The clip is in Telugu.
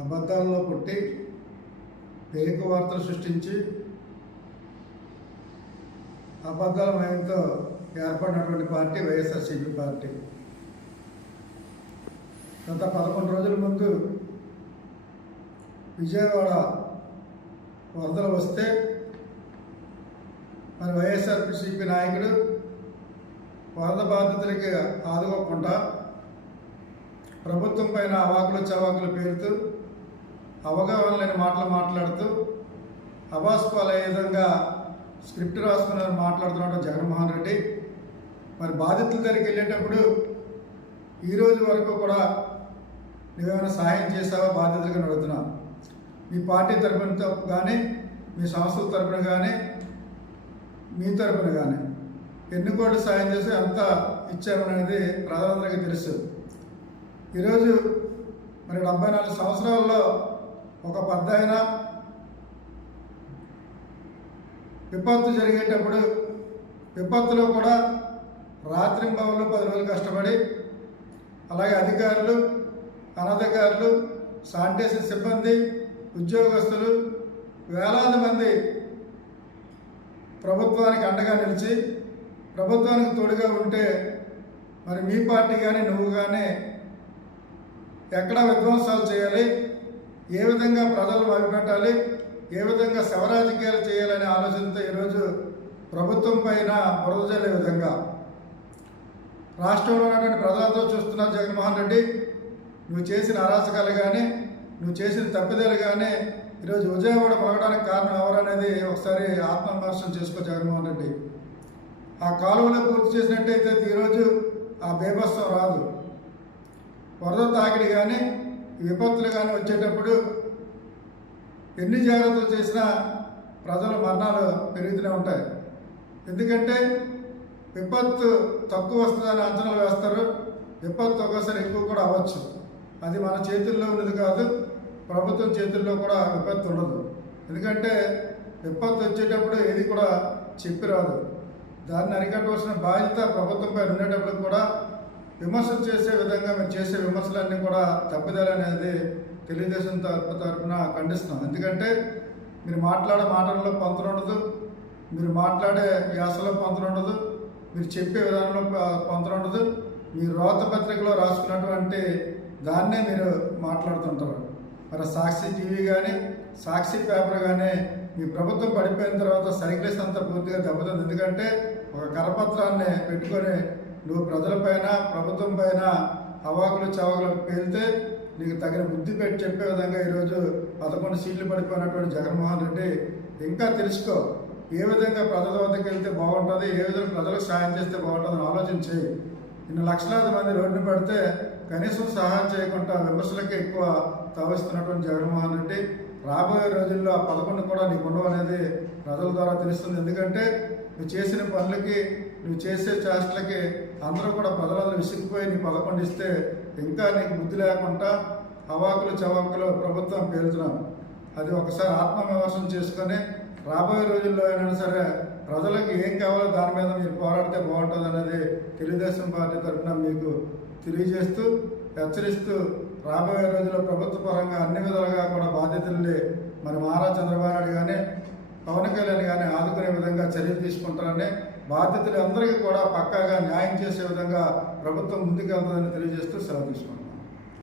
అబద్ధాల్లో పుట్టి ఫేక్ వార్తలు సృష్టించి అబద్ధాల మయంతో ఏర్పడినటువంటి పార్టీ వైఎస్ఆర్సీపీ పార్టీ. గత 11 రోజుల ముందు విజయవాడ వరదలు వస్తే మరి వైఎస్ఆర్సీపీ నాయకుడు వరద బాధితులకి ఆదుకోకుండా ప్రభుత్వం పైన అవాకులు చవాకులు పేరుతూ అవగాహన లేని మాటలు మాట్లాడుతూ అవాస్తవాలయ్యే విధంగా స్క్రిప్ట్ రాసుకుని మాట్లాడుతున్నాడు జగన్మోహన్ రెడ్డి. మరి బాధితుల దగ్గరికి వెళ్ళేటప్పుడు ఈరోజు వరకు కూడా నువ్వేమైనా సహాయం చేసావా బాధితులుగా అడుగుతున్నా. మీ పార్టీ తరపున కానీ మీ సంస్థల తరపున కానీ మీ తరపున కానీ ఎన్ని కోట్లు సాయం చేసి ఎంత ఇచ్చామనేది ప్రజలందరికీ తెలుసు. ఈరోజు మరి 74 సంవత్సరాల్లో ఒక పెద్దాయన విపత్తు జరిగేటప్పుడు విపత్తులో కూడా రాత్రింబవళ్ళు 10 రోజులు కష్టపడి, అలాగే అధికారులు, అనధికారులు, శానిటేషన్ సిబ్బంది, ఉద్యోగస్తులు వేలాది మంది ప్రభుత్వానికి అండగా నిలిచి ప్రభుత్వానికి తోడుగా ఉంటే మరి మీ పార్టీ కానీ నువ్వు కానీ ఎక్కడ విధ్వంసాలు చేయాలి, ఏ విధంగా ప్రజలు మభ్యపెట్టాలి, ఏ విధంగా శవరాజకీయాలు చేయాలనే ఆలోచనతో ఈరోజు ప్రభుత్వం పైన బురద జల్లే విధంగా రాష్ట్రంలో ఉన్నటువంటి ప్రజలతో చూస్తున్న జగన్మోహన్ రెడ్డి, నువ్వు చేసిన అరాచకాలు కానీ నువ్వు చేసిన తప్పిదాలు కానీ ఈరోజు విజయవాడ పొగడానికి కారణం ఎవరనేది ఒకసారి ఆత్మవిమర్శనం చేసుకో జగన్మోహన్ రెడ్డి. ఆ కాలువలో పూర్తి చేసినట్టయితే ఈరోజు ఆ బేభత్సం రాదు. వరద తాకిడి కానీ విపత్తులు కానీ వచ్చేటప్పుడు ఎన్ని జాగ్రత్తలు చేసినా ప్రజల మరణాలు పెరుగుతూనే ఉంటాయి. ఎందుకంటే విపత్తు తక్కువ వస్తుందని అంచనాలు వేస్తారు, విపత్తు ఒక్కోసారి ఎక్కువ కూడా అవ్వచ్చు. అది మన చేతుల్లో ఉన్నది కాదు, ప్రభుత్వం చేతుల్లో కూడా విపత్తు ఉండదు. ఎందుకంటే విపత్తు వచ్చేటప్పుడు ఏది కూడా చెప్పి రాదు. దాన్ని అరికట్టవలసిన బాధ్యత ప్రభుత్వంపై ఉండేటప్పుడు కూడా విమర్శలు చేసే విధంగా మేము చేసే విమర్శలన్నీ కూడా తప్పిదాలు అనేది తెలుగుదేశం తరఫున ఖండిస్తున్నాం. ఎందుకంటే మీరు మాట్లాడే మాటల్లో పొంతన ఉండదు, మీరు మాట్లాడే యాసలో పొంతన ఉండదు, మీరు చెప్పే విధానంలో పొంతన ఉండదు. మీరు రోత పత్రికలో రాసుకున్నటువంటి దాన్నే మీరు మాట్లాడుతుంటారు. మరి సాక్షి టీవీ కానీ సాక్షి పేపర్ కానీ మీ ప్రభుత్వం పడిపోయిన తర్వాత సైక్లిస్ట్ అంతా పూర్తిగా దెబ్బతింది. ఎందుకంటే ఒక కరపత్రాన్ని పెట్టుకొని నువ్వు ప్రజలపైన ప్రభుత్వం పైన అవాకులు చవాకులు పేలితే నీకు తగిన బుద్ధి పెట్టి చెప్పే విధంగా ఈరోజు 11 సీట్లు పడిపోయినటువంటి జగన్మోహన్ రెడ్డి ఇంకా తెలుసుకో, ఏ విధంగా ప్రజల వద్దకు వెళ్తే బాగుంటుంది, ఏ విధంగా ప్రజలకు సహాయం చేస్తే బాగుంటుందని ఆలోచించి ఇన్ని లక్షలాది మంది రోడ్డు పెడితే కనీసం సహాయం చేయకుండా విమర్శలకే ఎక్కువ తావిస్తున్నటువంటి జగన్మోహన్ రెడ్డి రాబోయే రోజుల్లో ఆ 11 కూడా నీకు ఉండవు అనేది ప్రజల ద్వారా తెలుస్తుంది. ఎందుకంటే నువ్వు చేసిన పనులకి నువ్వు చేసే చేష్టలకి అందరూ కూడా ప్రజలందరూ విసిగిపోయి నీ 11 ఇస్తే ఇంకా నీకు బుద్ధి లేకుండా అవాకులు చవాకులు ప్రభుత్వం పేలుతున్నాం. అది ఒకసారి ఆత్మవిమర్శనం చేసుకొని రాబోయే రోజుల్లో అయినా సరే ప్రజలకు ఏం కావాలో దాని మీద మీరు పోరాడితే బాగుంటుంది అనేది తెలుగుదేశం పార్టీ తరఫున మీకు తెలియజేస్తూ హెచ్చరిస్తూ రాబోయే రోజుల్లో ప్రభుత్వ పరంగా అన్ని విధాలుగా కూడా బాధ్యతల్ని మరి నారా చంద్రబాబు నాయుడు కానీ పవన్ కళ్యాణ్ కానీ ఆదుకునే విధంగా చర్యలు తీసుకుంటారని, బాధ్యతలు అందరికీ కూడా పక్కాగా న్యాయం చేసే విధంగా ప్రభుత్వం ముందుకెళ్తుందని తెలియజేస్తూ సెలవు తీసుకుంటారు.